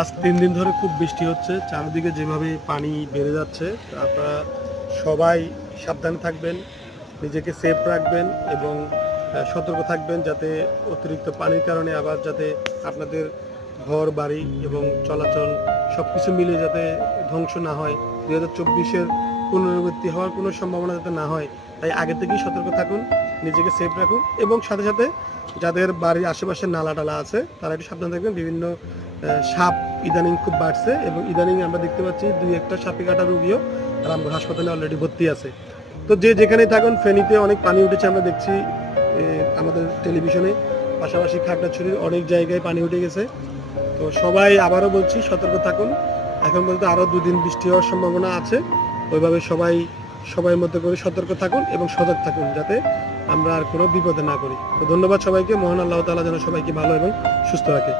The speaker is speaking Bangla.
আজ ৩ দিন ধরে খুব বৃষ্টি হচ্ছে, চারিদিকে যেভাবে পানি বেড়ে যাচ্ছে। আপনারা সবাই সাবধানে থাকবেন, নিজেকে সেফ রাখবেন এবং সতর্ক থাকবেন যাতে অতিরিক্ত পানির কারণে আবার যাতে আপনাদের ঘর বাড়ি এবং চলাচল সব কিছু মিলে যাতে ধ্বংস না হয়, 2024-এর পুনরাবৃত্তি হওয়ার কোনো সম্ভাবনা যাতে না হয়। তাই আগে থেকেই সতর্ক থাকুন, নিজেকে সেফ রাখুন এবং সাথে সাথে যাদের বাড়ির আশেপাশে নালা টালা আছে তারা একটু সাবধান থাকবেন। বিভিন্ন সাপ ইদানিং খুব বাড়ছে এবং ইদানিং আমরা দেখতে পাচ্ছি 2-1টা সাপে কাটা রোগীও রামপুর হাসপাতালে অলরেডি ভর্তি আছে। তো যে যেখানেই থাকুন, ফেনীতে অনেক পানি উঠেছে আমরা দেখছি আমাদের টেলিভিশনে, পাশাপাশি খাগড়াছড়ির অনেক জায়গায় পানি উঠে গেছে। তো সবাই আবারও বলছি সতর্ক থাকুন। এখন বলতে আরও 2 দিন বৃষ্টি হওয়ার সম্ভাবনা আছে। ওইভাবে সবাই মধ্যে করে সতর্ক থাকুন এবং সজাগ থাকুন যাতে আমরা আর কোনো বিপদে না করি। তো ধন্যবাদ সবাইকে। মহান আল্লাহ তাআলা যেন সবাইকে ভালো এবং সুস্থ রাখে।